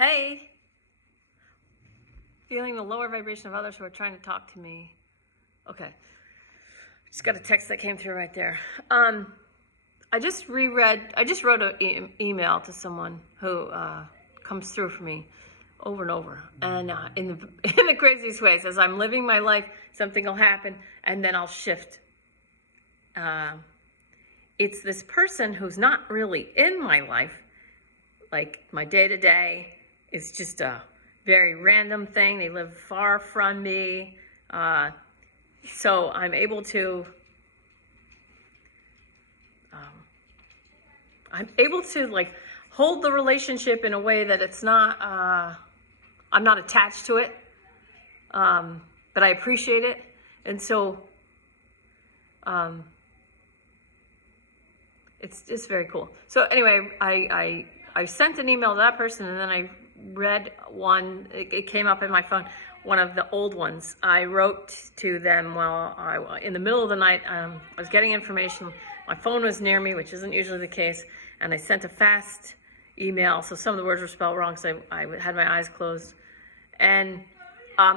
Hey, feeling the lower vibration of others who are trying to talk to me. Okay, just got a text that came through right there. I just wrote an email to someone who comes through for me over and over, and in the craziest ways. As I'm living my life, something will happen, and then I'll shift. It's this person who's not really in my life, like my day-to-day. It's just a very random thing. They live far from me, so I'm able to like hold the relationship in a way that it's not, I'm not attached to it, but I appreciate it. And so it's very cool. So anyway, I sent an email to that person, and then I read one, it came up in my phone, one of the old ones. I wrote to them while in the middle of the night. I was getting information. My phone was near me, which isn't usually the case, and I sent a fast email, so some of the words were spelled wrong, so I had my eyes closed. And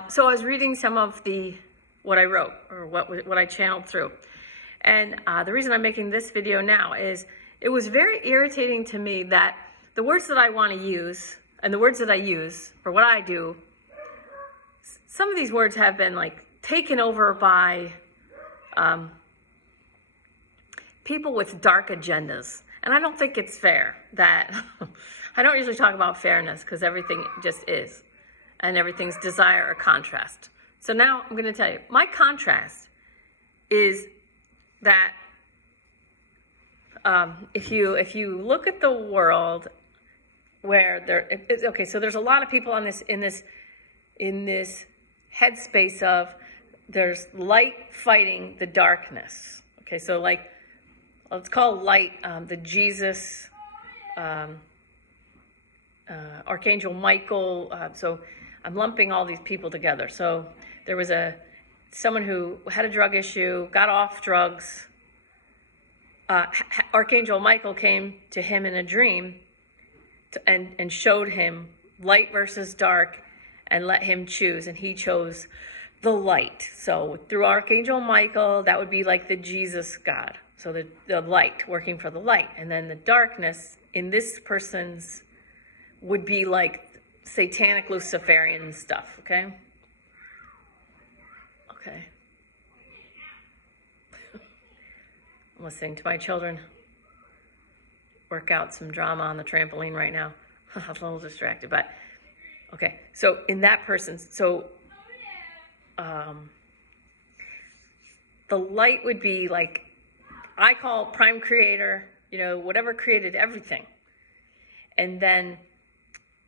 so I was reading some of what I wrote, or what I channeled through. And the reason I'm making this video now is it was very irritating to me that the words that I want to use and the words that I use for what I do, some of these words have been like taken over by people with dark agendas. And I don't think it's fair that, I don't usually talk about fairness because everything just is. And everything's desire or contrast. So now I'm going to tell you, my contrast is that if you look at the world where okay, so there's a lot of people in this headspace of there's light fighting the darkness. Okay, so like let's call light the Jesus, Archangel Michael. So I'm lumping all these people together. So there was someone who had a drug issue, got off drugs. Archangel Michael came to him in a dream and showed him light versus dark and let him choose, and he chose the light. So through Archangel Michael, that would be like the Jesus God. So the light, working for the light. And then the darkness in this person's would be like satanic Luciferian stuff, okay? Okay. I'm listening to my children work out some drama on the trampoline right now. I'm a little distracted, but okay. So in that person, the light would be like, I call prime creator, whatever created everything. And then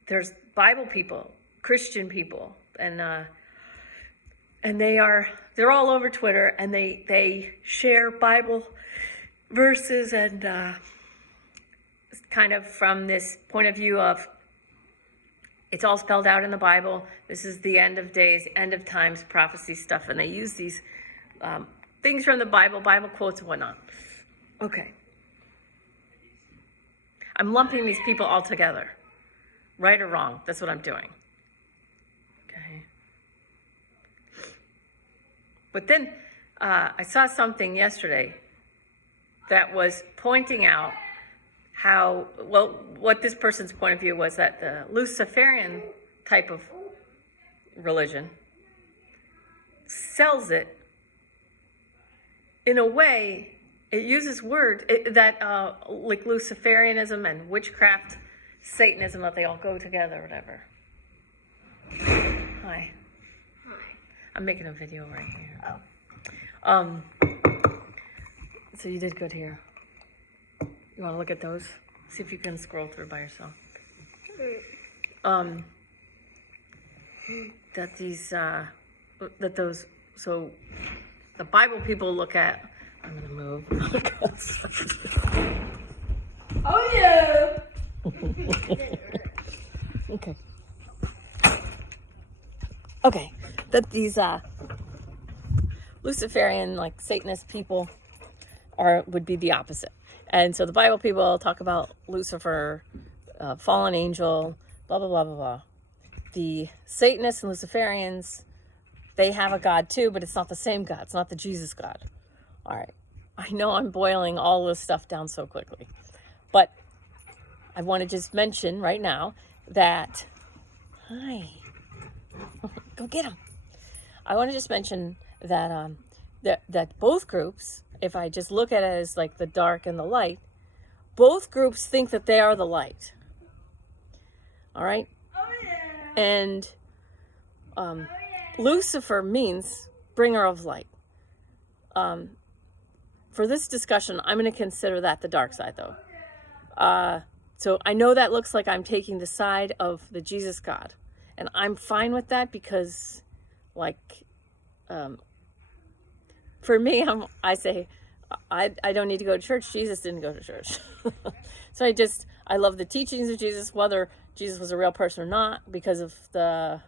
there's Bible people, Christian people, and they're all over Twitter, and they share Bible verses and kind of from this point of view of it's all spelled out in the Bible. This is the end of days, end of times, prophecy stuff, and they use these things from the Bible quotes and whatnot. Okay. I'm lumping these people all together. Right or wrong, that's what I'm doing. Okay. But then I saw something yesterday that was pointing out how, what this person's point of view was that the Luciferian type of religion sells it in a way, it uses words that like Luciferianism and witchcraft, Satanism, that they all go together, whatever. Hi. Hi. I'm making a video right here. Oh. So you did good here. You want to look at those? See if you can scroll through by yourself. So the Bible people look at, I'm gonna move. Oh yeah. Okay. Okay. That these Luciferian, like Satanist people would be the opposite. And so the Bible people talk about Lucifer, fallen angel, blah, blah, blah, blah, blah. The Satanists and Luciferians, they have a God too, but it's not the same God. It's not the Jesus God. All right. I know I'm boiling all this stuff down so quickly, but I want to just mention right now that, hi, go get him. I want to just mention that, that both groups, if I just look at it as like the dark and the light, both groups think that they are the light. All right. Oh yeah. And Lucifer means bringer of light. For this discussion, I'm going to consider that the dark side, though. So I know that looks like I'm taking the side of the Jesus God, and I'm fine with that because, like, for me, I say I don't need to go to church. Jesus didn't go to church. So I love the teachings of Jesus, whether Jesus was a real person or not, because of the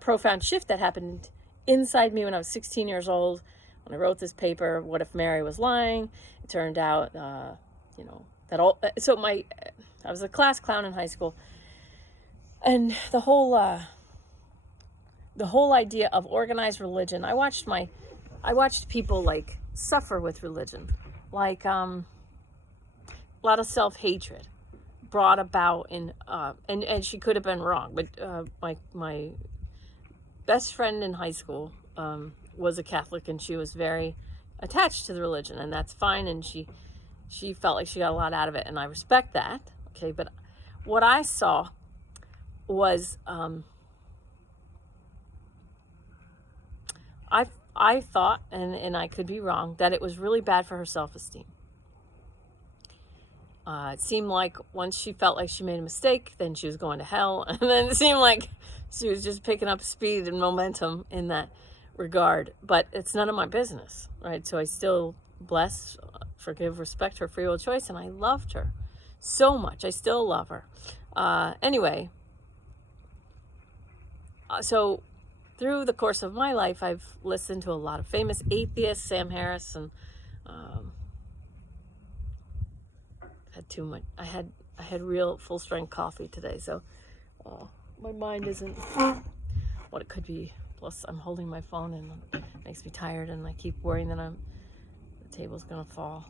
profound shift that happened inside me when I was 16 years old. When I wrote this paper, What If Mary Was Lying? It turned out, that all. So I was a class clown in high school, and the whole idea of organized religion. I watched people like suffer with religion, like a lot of self-hatred brought about in and she could have been wrong, but my best friend in high school was a Catholic, and she was very attached to the religion, and that's fine, and she felt like she got a lot out of it, and I respect that. Okay, but what I saw was I thought, and I could be wrong, that it was really bad for her self-esteem. It seemed like once she felt like she made a mistake, then she was going to hell. And then it seemed like she was just picking up speed and momentum in that regard. But it's none of my business, right? So I still bless, forgive, respect her free will choice. And I loved her so much. I still love her. Anyway, so through the course of my life, I've listened to a lot of famous atheists, Sam Harris, and had too much. I had real full strength coffee today, so my mind isn't what it could be. Plus, I'm holding my phone, and it makes me tired, and I keep worrying that the table's gonna fall.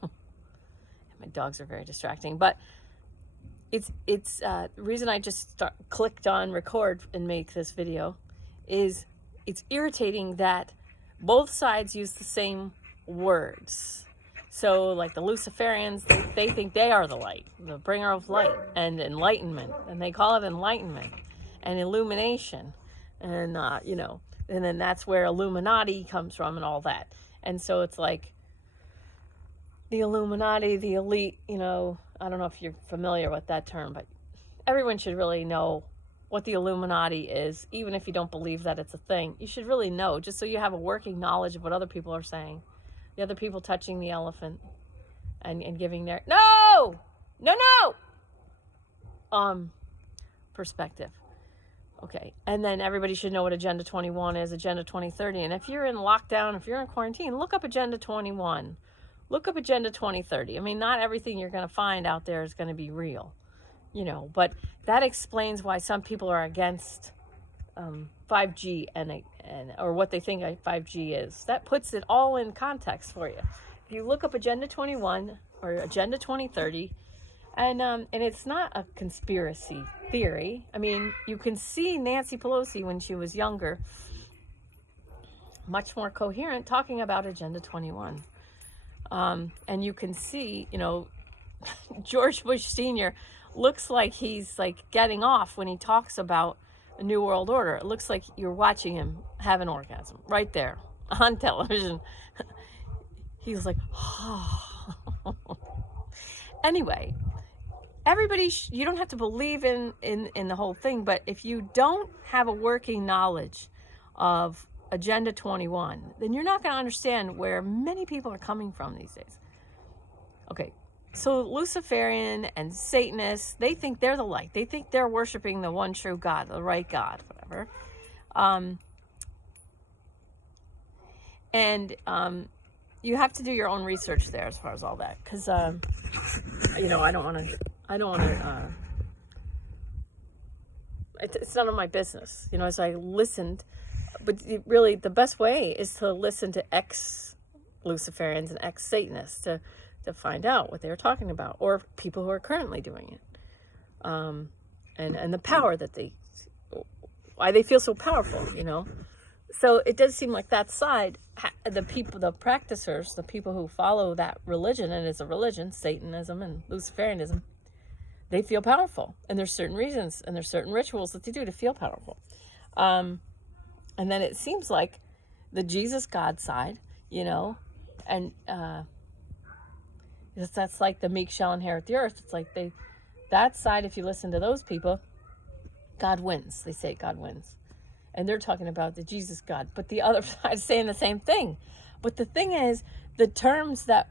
My dogs are very distracting, but it's the reason I just clicked on record and make this video is it's irritating that both sides use the same words. So like the Luciferians, they think they are the light, the bringer of light and enlightenment, and they call it enlightenment and illumination, and and then that's where Illuminati comes from and all that. And so it's like the Illuminati, the elite, I don't know if you're familiar with that term, but everyone should really know what the Illuminati is, even if you don't believe that it's a thing. You should really know, just so you have a working knowledge of what other people are saying. The other people touching the elephant and giving their no perspective. Okay, and then everybody should know what Agenda 21 is, Agenda 2030. And if you're in lockdown, if you're in quarantine, look up Agenda 21. Look up Agenda 2030. I mean, not everything you're going to find out there is going to be real, but that explains why some people are against 5G or what they think 5G is. That puts it all in context for you. If you look up Agenda 21 or Agenda 2030, and it's not a conspiracy theory. I mean, you can see Nancy Pelosi when she was younger, much more coherent, talking about Agenda 21. And you can see, George Bush Sr. looks like he's like getting off when he talks about a new world order. It looks like you're watching him have an orgasm right there on television. He's like, oh. Anyway, everybody, you don't have to believe in the whole thing, but if you don't have a working knowledge of Agenda 21, then you're not going to understand where many people are coming from these days. Okay, so Luciferian and Satanists, they think they're the light. They think they're worshiping the one true God, the right God, whatever. you have to do your own research there as far as all that, because you know, I don't want to. It's none of my business, you know. As I listened, but really, the best way is to listen to ex-Luciferians and ex-Satanists to find out what they were talking about, or people who are currently doing it, and the power that why they feel so powerful, you know. So it does seem like that side, the people, the practicers, the people who follow that religion, and it's a religion, Satanism and Luciferianism, they feel powerful. And there's certain reasons, and there's certain rituals that they do to feel powerful. And then it seems like the Jesus God side, you know, and that's like the meek shall inherit the earth. It's like that side, if you listen to those people, God wins. They say God wins. And they're talking about the Jesus God. But the other side is saying the same thing. But the thing is, the terms that,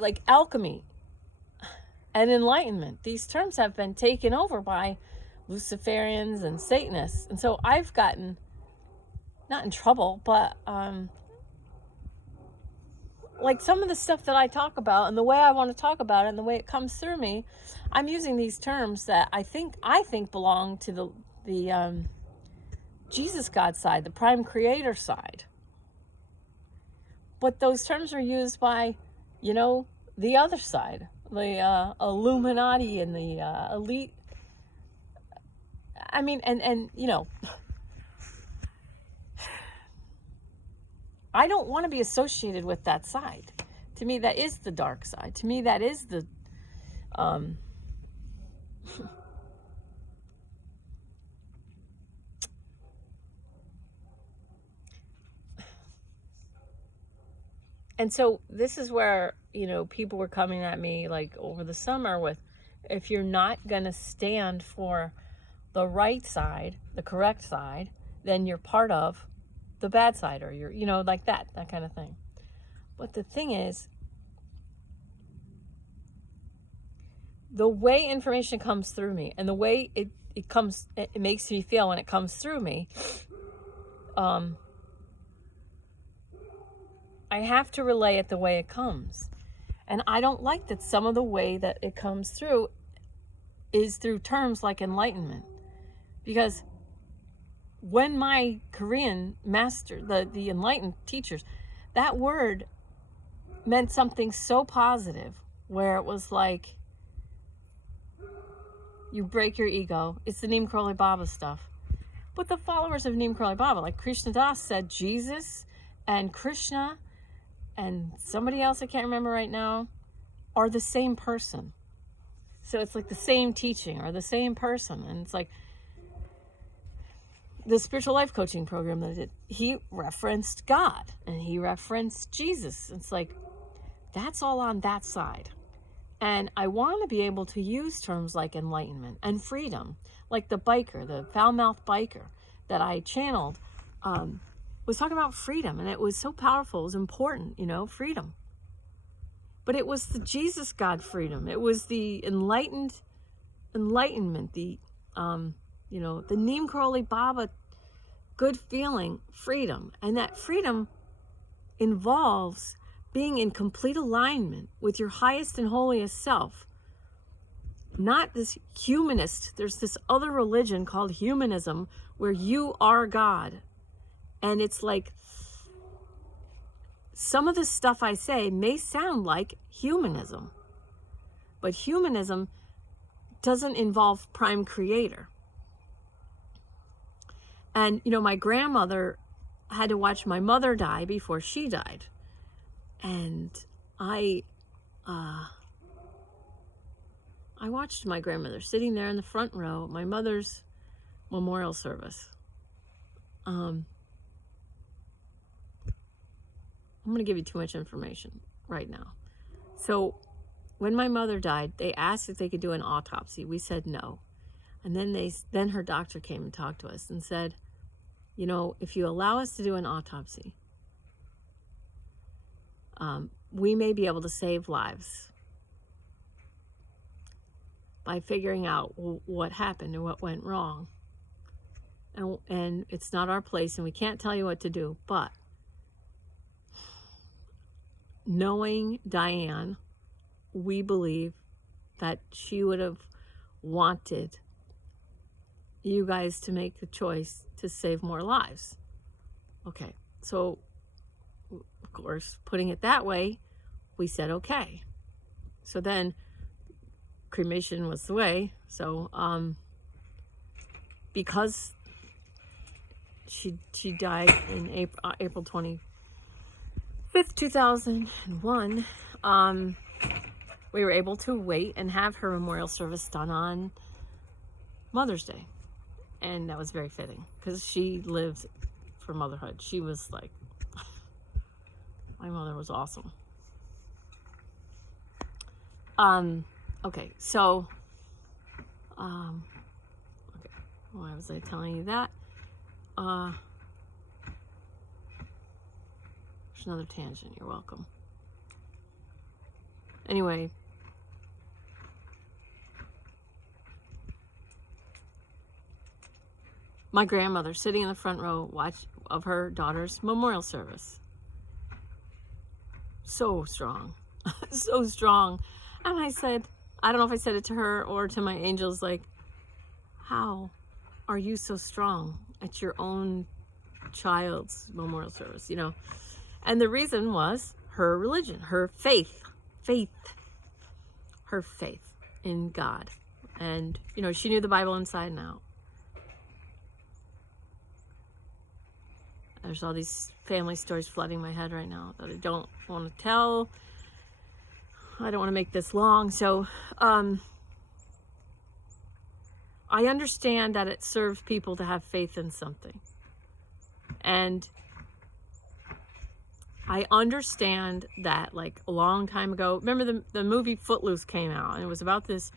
like alchemy and enlightenment, these terms have been taken over by Luciferians and Satanists. And so I've gotten, not in trouble, but like some of the stuff that I talk about and the way I want to talk about it and the way it comes through me, I'm using these terms that I think belong to the Jesus God side, the prime creator side. But those terms are used by, you know, the other side, the Illuminati and the elite. I mean, and you know, I don't want to be associated with that side. To me, that is the dark side. To me, that is the and so this is where, you know, people were coming at me like over the summer with, if you're not going to stand for the right side, the correct side, then you're part of the bad side, or you're, you know, like that kind of thing. But the thing is, the way information comes through me and the way it makes me feel when it comes through me, I have to relay it the way it comes. And I don't like that some of the way that it comes through is through terms like enlightenment. Because when my Korean master, the enlightened teachers, that word meant something so positive, where it was like, you break your ego. It's the Neem Karoli Baba stuff. But the followers of Neem Karoli Baba, like Krishna Das said, Jesus and Krishna and somebody else I can't remember right now, are the same person. So it's like the same teaching or the same person. And it's like the spiritual life coaching program that I did, he referenced God and he referenced Jesus. It's like, that's all on that side. And I want to be able to use terms like enlightenment and freedom, like the biker, the foul-mouthed biker that I channeled, was talking about freedom, and it was so powerful. It was important, you know, freedom. But it was the Jesus God freedom. It was the enlightenment, the, you know, the Neem Karoli Baba good feeling freedom. And that freedom involves being in complete alignment with your highest and holiest self. Not this humanist. There's this other religion called humanism where you are God. And it's like, some of the stuff I say may sound like humanism, but humanism doesn't involve prime creator. And, you know, my grandmother had to watch my mother die before she died. And I watched my grandmother sitting there in the front row at my mother's memorial service. I'm going to give you too much information right now. So when my mother died, they asked if they could do an autopsy. We said no. And then her doctor came and talked to us and said, you know, if you allow us to do an autopsy, we may be able to save lives by figuring out what happened and what went wrong. And it's not our place, and we can't tell you what to do, but knowing Diane, we believe that she would have wanted you guys to make the choice to save more lives. Okay, so of course, putting it that way, we said okay. So then cremation was the way. So because she died in April 25th, 2001, we were able to wait and have her memorial service done on Mother's Day. And that was very fitting because she lived for motherhood. She was like, my mother was awesome. Okay, so, okay, why was I telling you that? There's another tangent, you're welcome. Anyway, my grandmother sitting in the front row of her daughter's memorial service. So strong, so strong. And I said, I don't know if I said it to her or to my angels, like, how are you so strong at your own child's memorial service, you know? And the reason was her religion, her faith, her faith in God. And, you know, she knew the Bible inside and out. There's all these family stories flooding my head right now that I don't want to tell. I don't want to make this long. So, I understand that it serves people to have faith in something. And I understand that, like, a long time ago, remember the movie Footloose came out, and it was about this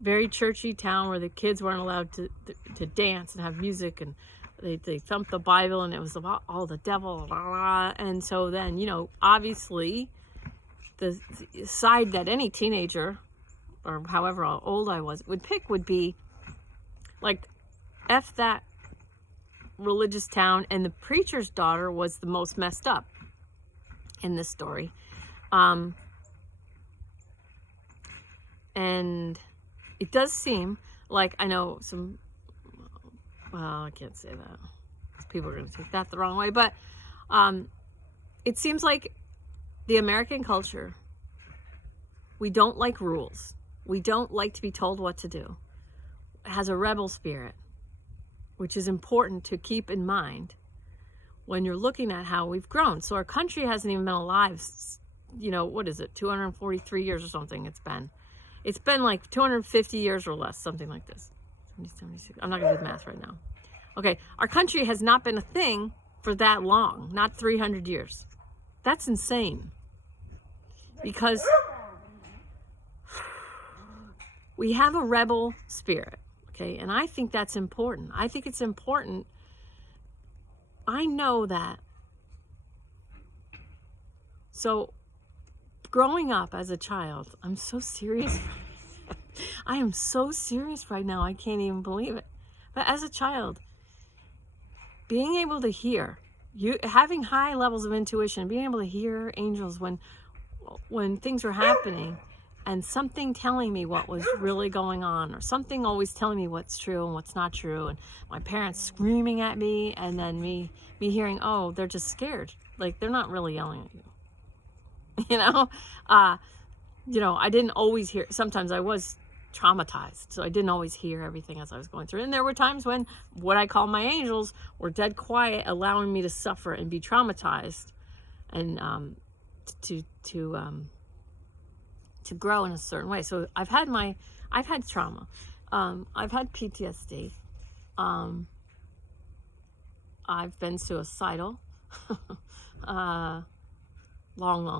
very churchy town where the kids weren't allowed to dance and have music, and they thumped the Bible, and it was about all the devil, blah, blah. And so then, you know, obviously the side that any teenager, or however old I was, would pick would be like, F that religious town. And the preacher's daughter was the most messed up in this story. And it does seem like, I know some, well, I can't say that because people are going to take that the wrong way, but it seems like the American culture, we don't like rules. We don't like to be told what to do. It has a rebel spirit, which is important to keep in mind when you're looking at how we've grown. So our country hasn't even been alive, you know, what is it, 243 years or something it's been. It's been like 250 years or less, something like this. 76. I'm not going to do the math right now. Okay, our country has not been a thing for that long, not 300 years. That's insane. Because we have a rebel spirit, okay? And I think that's important. I think it's important. I know that. So, growing up as a child, I'm so serious. I am so serious right now. I can't even believe it. But as a child, being able to hear, having high levels of intuition, being able to hear angels when things were happening, and something telling me what was really going on, or something always telling me what's true and what's not true, and my parents screaming at me, and then me hearing, oh, they're just scared. Like, they're not really yelling at you. You know, I didn't always hear. Sometimes I was traumatized, so I didn't always hear everything as I was going through. And there were times when what I call my angels were dead quiet, allowing me to suffer and be traumatized, and to grow in a certain way. So I've had trauma. I've had PTSD. I've been suicidal. Long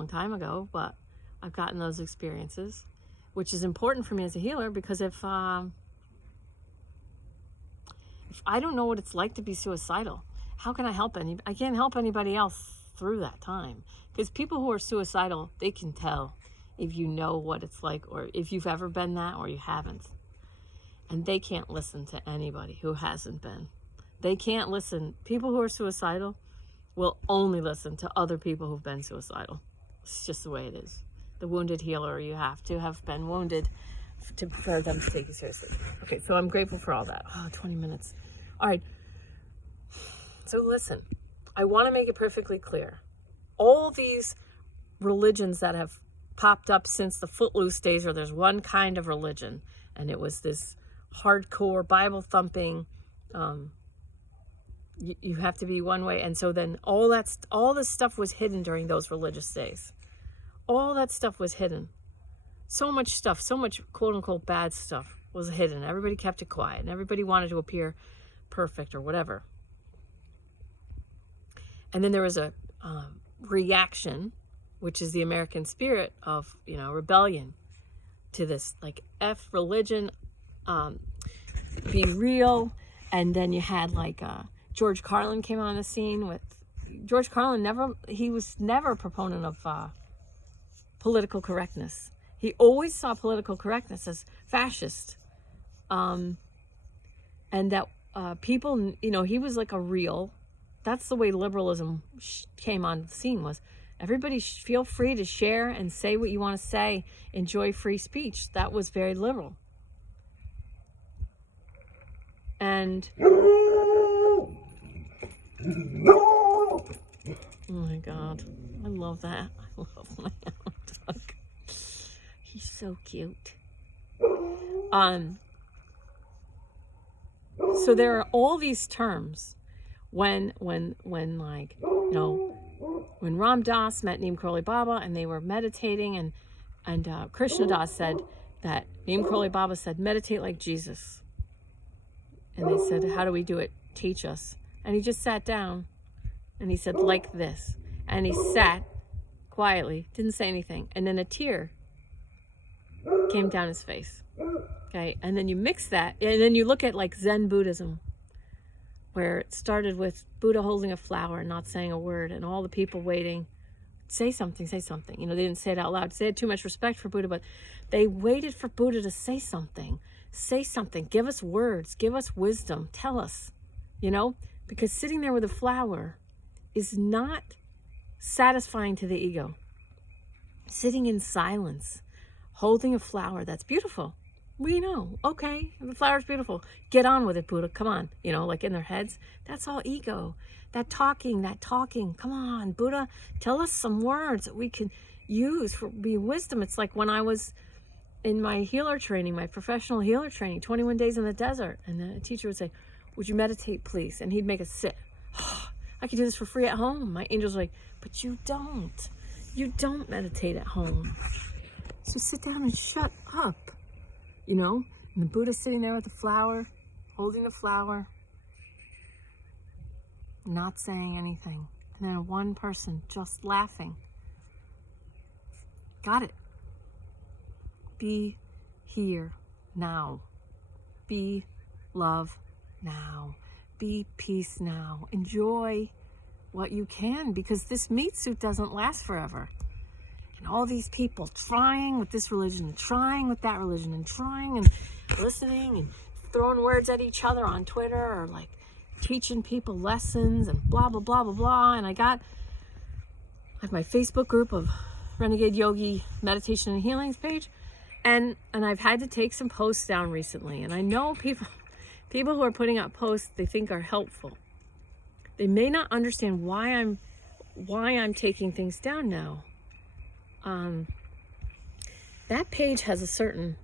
time ago, but I've gotten those experiences, which is important for me as a healer, because if I don't know what it's like to be suicidal, how can I help I can't help anybody else through that time, because people who are suicidal, they can tell if you know what it's like, or if you've ever been that or you haven't, and they can't listen to anybody who hasn't been. They can't listen. People who are suicidal will only listen to other people who've been suicidal. It's just the way it is. The wounded healer, you have to have been wounded for them to take you seriously. Okay, so I'm grateful for all that. Oh, 20 minutes. All right. So listen, I want to make it perfectly clear. All these religions that have popped up since the Footloose days, where there's one kind of religion, and it was this hardcore Bible thumping, you have to be one way. And so then all this stuff was hidden during those religious days. All that stuff was hidden. So much stuff, so much quote unquote bad stuff was hidden. Everybody kept it quiet and everybody wanted to appear perfect or whatever. And then there was a reaction, which is the American spirit of, rebellion to this, like, F religion, be real. And then you had George Carlin came on the scene with George Carlin. He was never a proponent of political correctness. He always saw political correctness as fascist. And that people, he was like a real, that's the way liberalism came on the scene, was everybody feel free to share and say what you want to say, enjoy free speech. That was very liberal. And oh my God, I love that. I love my dog. He's so cute. So there are all these terms when Ram Dass met Neem Karoli Baba and they were meditating, and Krishna Das said that Neem Karoli Baba said, meditate like Jesus. And they said, how do we do it? Teach us. And he just sat down and he said, like this. And he sat quietly, didn't say anything. And then a tear came down his face. Okay. And then you mix that. And then you look at Zen Buddhism, where it started with Buddha holding a flower and not saying a word, and all the people waiting. Say something, say something. They didn't say it out loud. They had too much respect for Buddha, but they waited for Buddha to say something. Say something. Give us words. Give us wisdom. Tell us. Because sitting there with a flower is not satisfying to the ego. Sitting in silence, holding a flower, that's beautiful. We know. Okay, the flower's beautiful. Get on with it, Buddha. Come on. In their heads. That's all ego. That talking. Come on, Buddha. Tell us some words that we can use for be wisdom. It's like when I was in my healer training, my professional healer training, 21 days in the desert. And the teacher would say, would you meditate, please? And he'd make us sit. I could do this for free at home. My angels were like, but you don't. You don't meditate at home. So sit down and shut up. And the Buddha's sitting there with the flower, holding the flower, not saying anything. And then one person just laughing. Got it. Be here now. Be love now. Be peace now. Enjoy what you can, because this meat suit doesn't last forever. And all these people trying with this religion and trying with that religion and trying and listening and throwing words at each other on Twitter, or teaching people lessons and blah, blah, blah, blah, blah. And I have my Facebook group of Renegade Yogi Meditation and Healings page. And I've had to take some posts down recently. And I know people who are putting out posts they think are helpful. They may not understand why I'm taking things down now. That page has a certain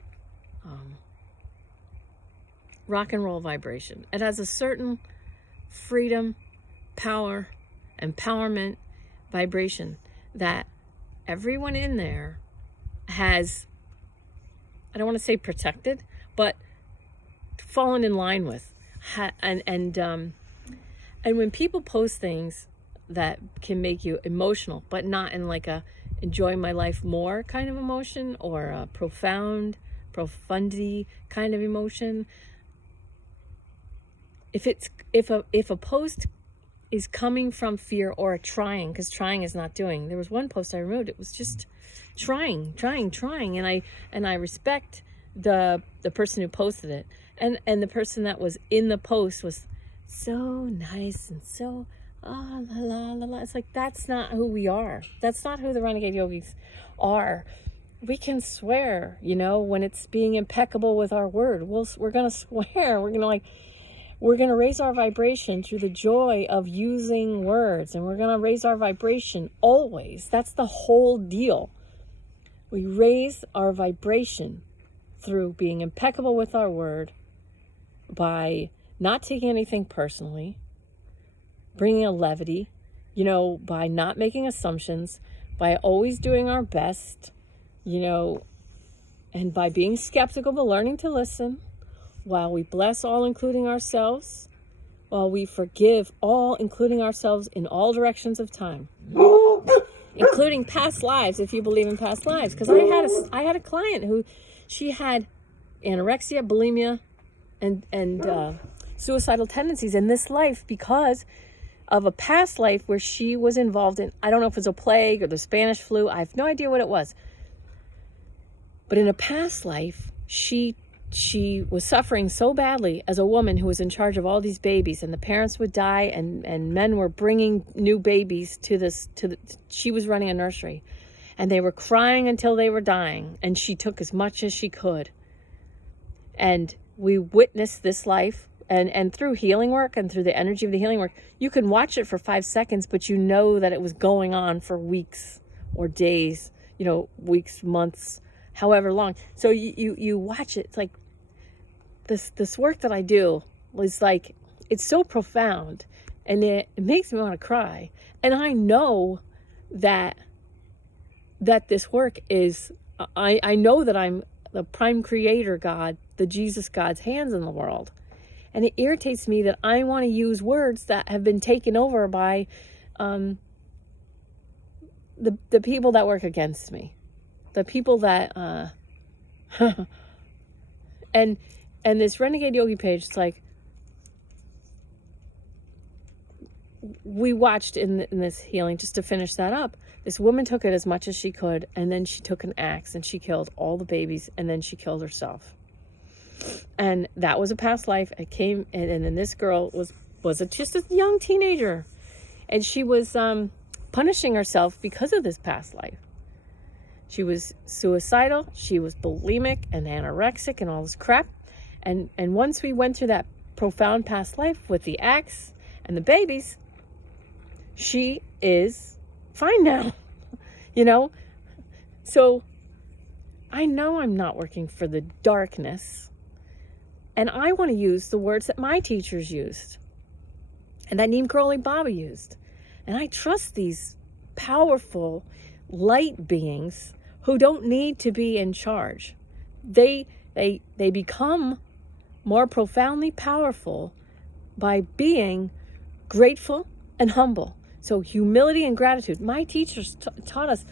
rock and roll vibration. It has a certain freedom, power, empowerment vibration that everyone in there has, I don't want to say protected, but fallen in line with. And when people post things that can make you emotional, but not in a enjoy my life more kind of emotion, or a profundity kind of emotion. If a post is coming from fear or a trying, because trying is not doing. There was one post I removed. It was just trying, and I respect the person who posted it, and the person that was in the post was so nice and so la, la, la, la. It's like, that's not who we are. That's not who the renegade yogis are. We can swear, when it's being impeccable with our word. We're going to swear. We're going to raise our vibration through the joy of using words. And we're going to raise our vibration always. That's the whole deal. We raise our vibration through being impeccable with our word, by not taking anything personally, bringing a levity, by not making assumptions, by always doing our best, and by being skeptical but learning to listen, while we bless all, including ourselves, while we forgive all, including ourselves, in all directions of time, including past lives, if you believe in past lives. Because I had a client who, she had anorexia, bulimia, and suicidal tendencies in this life because of a past life where she was involved in, I don't know if it was a plague or the Spanish flu. I have no idea what it was. But in a past life, she was suffering so badly as a woman who was in charge of all these babies, and the parents would die, and men were bringing new babies she was running a nursery, and they were crying until they were dying, and she took as much as she could. And we witnessed this life, and through healing work and through the energy of the healing work, you can watch it for 5 seconds, but you know that it was going on for weeks or days, weeks, months, however long. So you watch it. It's like this work that I do was like, it's so profound, and it makes me want to cry. And I know that this work is, I know that I'm the prime creator God, the Jesus God's hands in the world. And it irritates me that I want to use words that have been taken over by the people that work against me. The people that, and this Renegade Yogi page, it's like, we watched in this healing, just to finish that up, this woman took it as much as she could, and then she took an axe and she killed all the babies, and then she killed herself. And that was a past life. It came, and then this girl was just a young teenager, and she was punishing herself because of this past life. She was suicidal, she was bulimic and anorexic and all this crap. And once we went through that profound past life with the axe and the babies, she is fine now, So I know I'm not working for the darkness, and I want to use the words that my teachers used and that Neem Karoli Baba used. And I trust these powerful light beings who don't need to be in charge. They become more profoundly powerful by being grateful and humble. So humility and gratitude. My teachers taught us,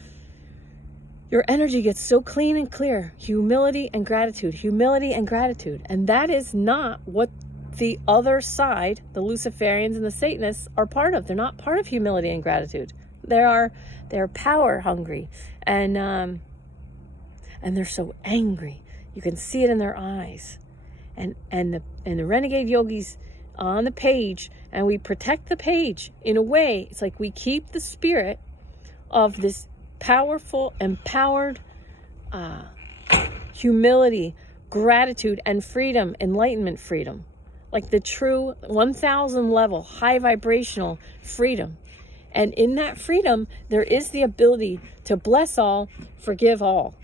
your energy gets so clean and clear. Humility and gratitude. Humility and gratitude. And that is not what the other side, the Luciferians and the Satanists, are part of. They're not part of humility and gratitude. They're power hungry, and they're so angry. You can see it in their eyes. And the renegade yogis on the page, and we protect the page in a way. It's like we keep the spirit of this powerful, empowered humility, gratitude, and freedom, enlightenment freedom. Like the true 1000 level, high vibrational freedom. And in that freedom, there is the ability to bless all, forgive all,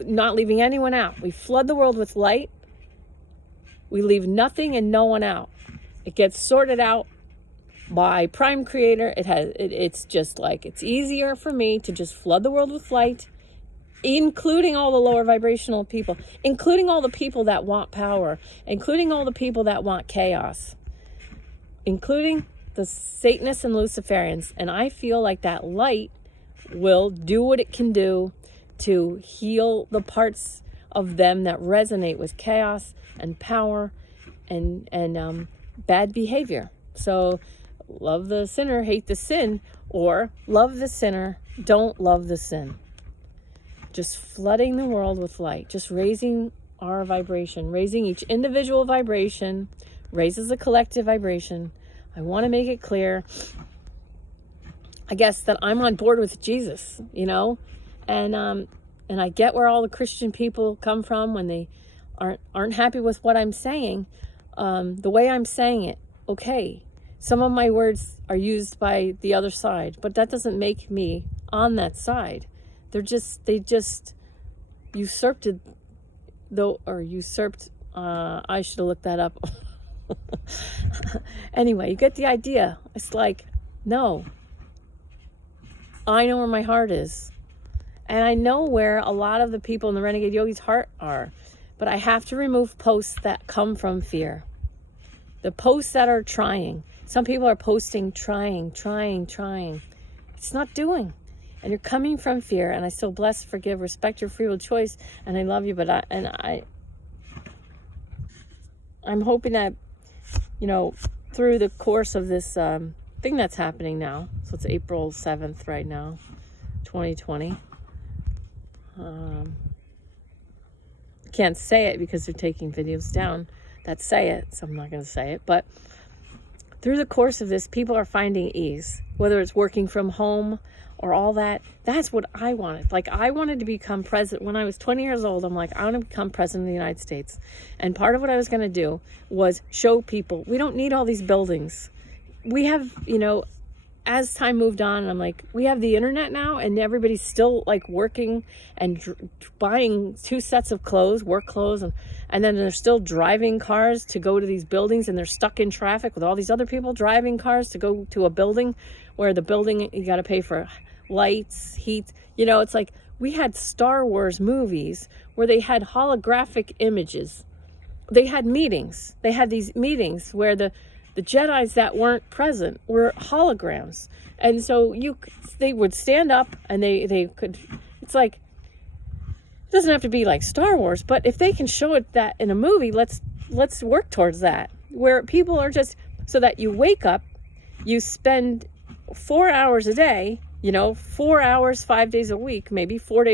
not leaving anyone out. We flood the world with light. We leave nothing and no one out. It gets sorted out by Prime Creator. It's just like, it's easier for me to just flood the world with light, including all the lower vibrational people, including all the people that want power, including all the people that want chaos, including the Satanists and Luciferians. And I feel like that light will do what it can do to heal the parts of them that resonate with chaos and power and bad behavior. So love the sinner, hate the sin, or love the sinner, don't love the sin. Just flooding the world with light, just raising our vibration, raising each individual vibration, raises the collective vibration I want to make it clear, I guess, that I'm on board with Jesus, you know, and I get where all the Christian people come from when they aren't happy with what I'm saying, the way I'm saying it. Okay, some of my words are used by the other side, but that doesn't make me on that side. They just usurped, I should have looked that up. Anyway, you get the idea. It's like, no, I know where my heart is. And I know where a lot of the people in the Renegade Yogi's heart are. But I have to remove posts that come from fear. The posts that are trying. Some people are posting trying. It's not doing. And you're coming from fear. And I still bless, forgive, respect your free will choice. And I love you. But I'm hoping that, you know, through the course of this thing that's happening now. So it's April 7th right now, 2020. Can't say it because they're taking videos down that say it, so I'm not going to say it. But through the course of this, people are finding ease, whether it's working from home or all that. That's what I wanted. Like, I wanted to become president when I was 20 years old. I'm like, I want to become president of the United States. And part of what I was going to do was show people we don't need all these buildings. We have, you know, as time moved on, I'm like, we have the internet now, and everybody's still like working and buying 2 sets of clothes, work clothes, and then they're still driving cars to go to these buildings, and they're stuck in traffic with all these other people driving cars to go to a building where the building, you got to pay for lights, heat. You know, it's like we had Star Wars movies where they had holographic images. They had meetings. They had these meetings where the Jedis that weren't present were holograms. And so they would stand up and they could, it's like, it doesn't have to be like Star Wars, but if they can show it that in a movie, let's work towards that. Where people are just, so that you wake up, you spend 4 hours a day, you know, 4 hours, 5 days a week, maybe 4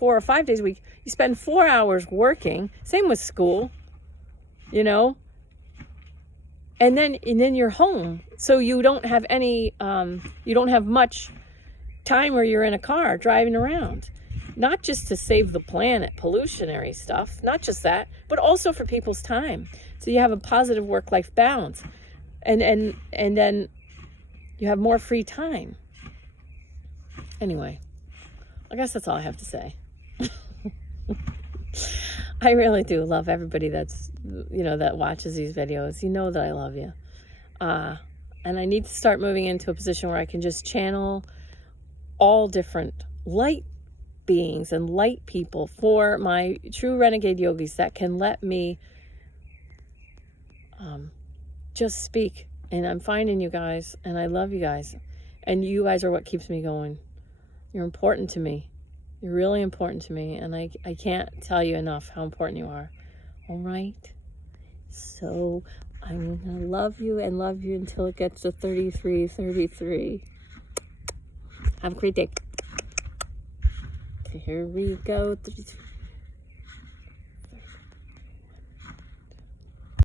or 5 days a week. You spend 4 hours working, same with school, you know, and then you're home. So you don't have any, you don't have much time where you're in a car driving around. Not just to save the planet, pollutionary stuff, not just that, but also for people's time. So you have a positive work-life balance. And then you have more free time. Anyway, I guess that's all I have to say. I really do love everybody that's, you know, that watches these videos. You know that I love you. And I need to start moving into a position where I can just channel all different light beings and light people for my true renegade yogis that can let me just speak. And I'm finding you guys, and I love you guys. And you guys are what keeps me going. You're important to me. You're really important to me, and I can't tell you enough how important you are. All right? So I'm going to love you and love you until it gets to 33. Have a great day. Here we go. 33.